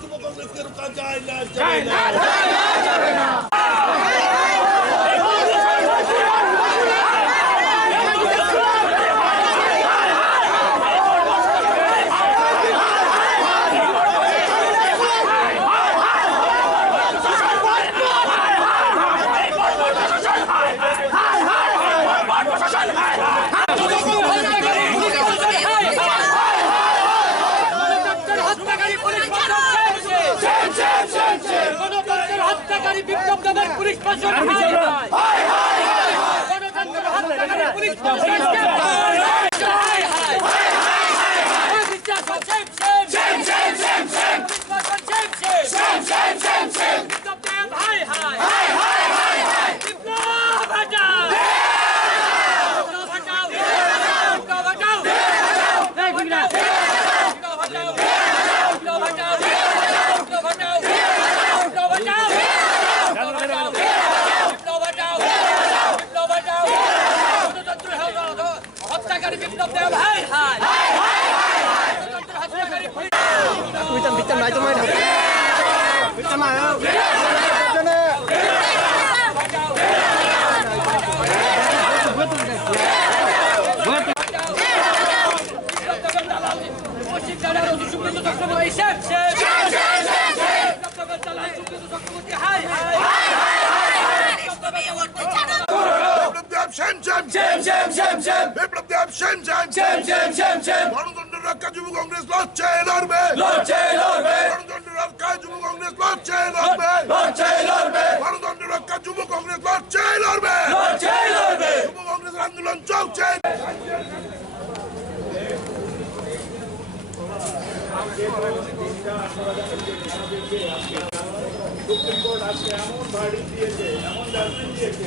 যুব কংগ্রেসকে রোকা যায় না। পুলিশ প্রশাসন গণতন্ত্রের হত্যাকারী পুলিশ গণতন্ত্র রক্ষা যুব কংগ্রেস লড়ছে লড়বে গণতন্ত্র রক্ষা যুব কংগ্রেস লড়ছে লড়বে গণতন্ত্র রক্ষা যুব কংগ্রেস লড়ছে লড়বে যুব কংগ্রেসের আন্দোলন চলছে। সুপ্রিম কোর্ট আজকে এমন ভার্ডিক্ট দিয়েছে, এমন জাজমেন্ট দিয়েছে,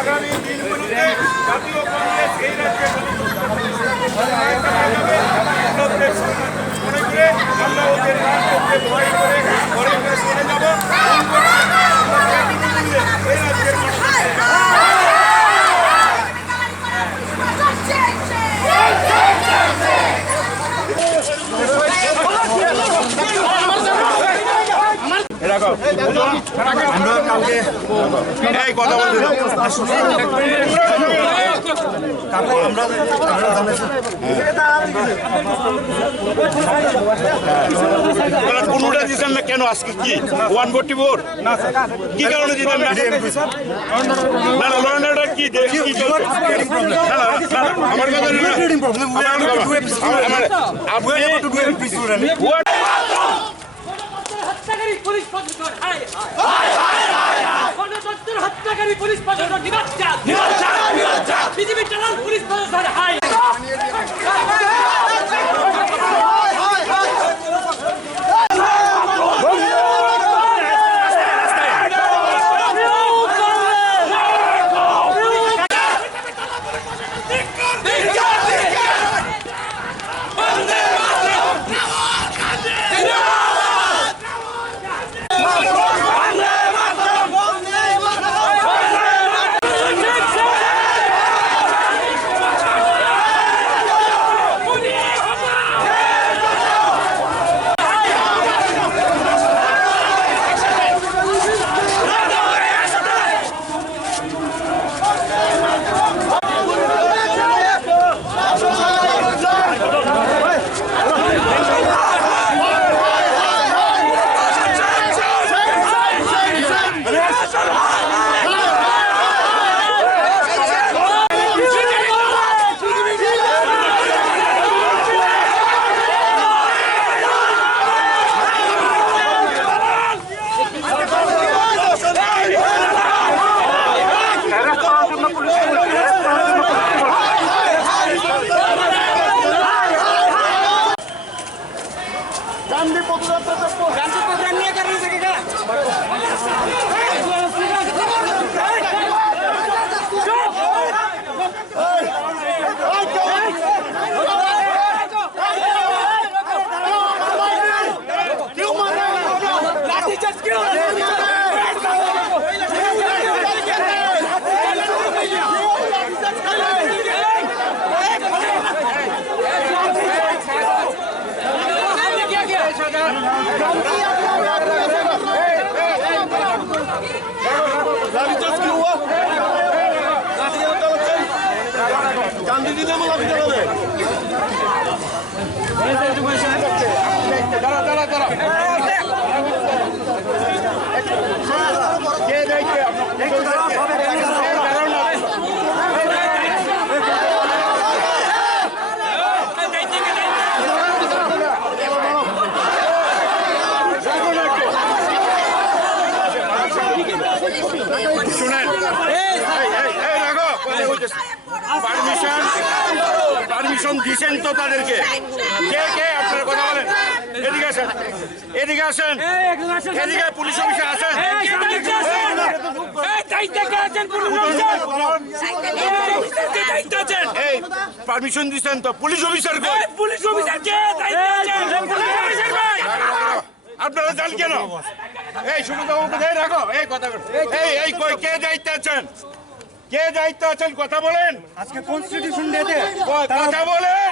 আগামী দিনগুলিতে জাতীয় কংগ্রেস এই রাজ্যে মনে করে আমরা ওদের রাজপক্ষে ভয় করে ঘরে চলে যাব। এই রাজ্যের আমরা কালকে কথা বলতে কোনটা দিচ্ছেন না কেন? আজকে কি 144 কি কারণে দিতেন না? কি আমার পুলিশ প্রশাসন গণতন্ত্রের হত্যাকারী পুলিশ প্রশাসন বিজেপি চালান পুলিশ প্রশাসন দিনে আমার লাঠি চালাবে। পারমিশন দিয়েছেন তো তাদেরকে? কে কে আপনারা কথা বলেন? এদিকে আসেন, এদিকে আসেন, এদিকে পুলিশ অফিসে আসেন। এই পারমিশন দিচ্ছেন তো পুলিশ অফিসার? পুলিশ অফিসার আপনারা যান কেন? এই সুবিধাবাবুকে রাখো। এই কথা এই কই কে দায়িত্বে আছেন? কে দায়িত্ব আছেন কথা বলেন। আজকে কনস্টিটিউশন ডেতে কথা বলেন।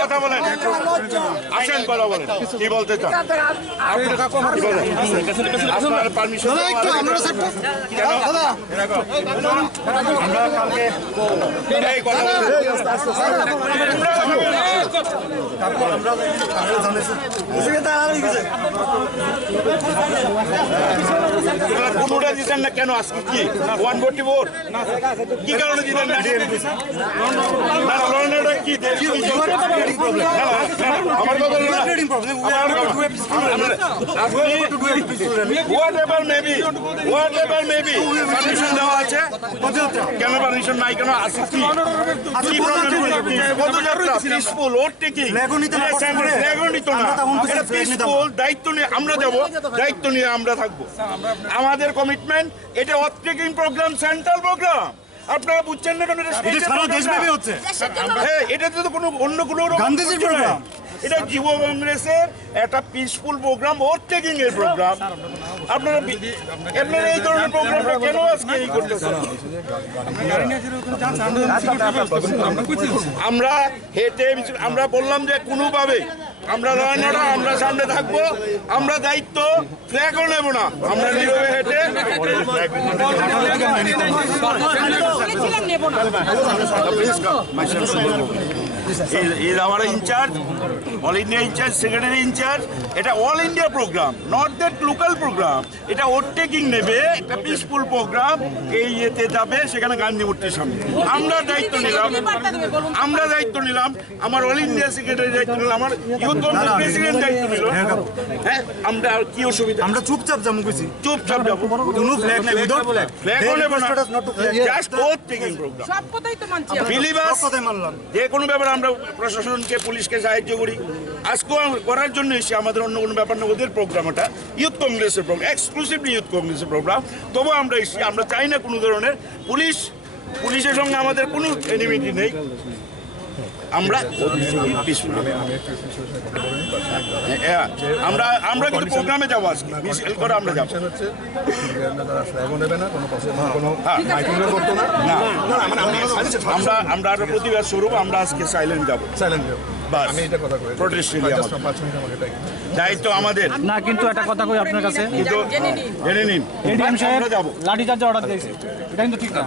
কথা বলেন, আসেন কথা বলেন, কি বলতে চান? আপনার পারমিশন এই কথা কোনটা দিচ্ছেন না কেন? আজকে কি 144 কি কারণে দিলেন না? কি আমার কথা পারমিশন দেওয়া আছে, কেন পারমিশন নাই? কেন আছে? কি পিসফুল ওভারটেকিং দায়িত্ব নিয়ে আমরা যাবো, দায়িত্ব নিয়ে আমরা থাকবো। আমাদের কমিটমেন্ট এটা ওভারটেকিং প্রোগ্রাম, সেন্ট্রাল প্রোগ্রাম। আপনারা বুঝছেন না কেন? দেশব্যাপী হচ্ছে। হ্যাঁ, এটা তো কোনো অন্য কোনো গান্ধীজির প্রোগ্রাম। এটা যুব কংগ্রেসের একটা পিসফুল প্রোগ্রাম, ওভারটেকিং এর প্রোগ্রাম। আপনারা এই ধরনের প্রোগ্রামটা কেন আজকে এই করতেছেন? আমরা হেঁটে আমরা বললাম যে কোনোভাবে আমরা লয়নাটা আমরা সামনে থাকবো, আমরা দায়িত্ব ফ্ল্যাগও নেব না, আমরা নীরবে হেঁটে is our incharge, all India incharge, secretary incharge. এটা all India program, not that local program. এটা ওভারটেকিং নেবে, একটা পিসফুল প্রোগ্রাম। এই ইয়েতে যাবে, সেখানে গান্ধী মূর্তির সামনে আমরা দায়িত্ব নিলাম। আমার অল ইন্ডিয়া সেক্রেটারি দায়িত্ব নিল, আমার ইউথ কংগ্রেস প্রেসিডেন্ট দায়িত্ব নিল। হ্যাঁ, আমরা আর কি অসুবিধা? আমরা চুপচাপ যাবো, চুপচাপ যাবো, কোনো ফ্ল্যাগ নেই, ফ্ল্যাগও নেব না, জাস্ট ওভারটেকিং প্রোগ্রাম। সব কথাই তো মানছি। বিলিভার্স কথাই মানলাম। যে কোনো ব্যাপারে আমরা প্রশাসনকে, পুলিশকে সাহায্য করি। আজকেও করার জন্য এসে আমাদের অন্য কোনো ব্যাপার না, ওদের প্রোগ্রাম ওটা ইউথ কংগ্রেসের প্রোগ্রাম, এক্সক্লুসিভলি ইউথ কংগ্রেসের প্রোগ্রাম। তবু আমরা এসেছি, আমরা চাই না কোনো ধরনের পুলিশের সঙ্গে আমাদের কোনো এনিমিটি নেই। আমরা আমরা কিন্তু প্রোগ্রামে যাবো, আজকে মিছিল করে আমরা যাবো। আমরা একটা প্রতিবাদ স্বরূপ আমরা আজকে সাইলেন্ট যাবো। দায়িত্ব আমাদের না, কিন্তু একটা কথা কই আপনার কাছে, কিন্তু জেনে নিন, আমরা যাবো। লাঠিচার্জ অর্ডার দিয়েছে, এটা কিন্তু ঠিক না।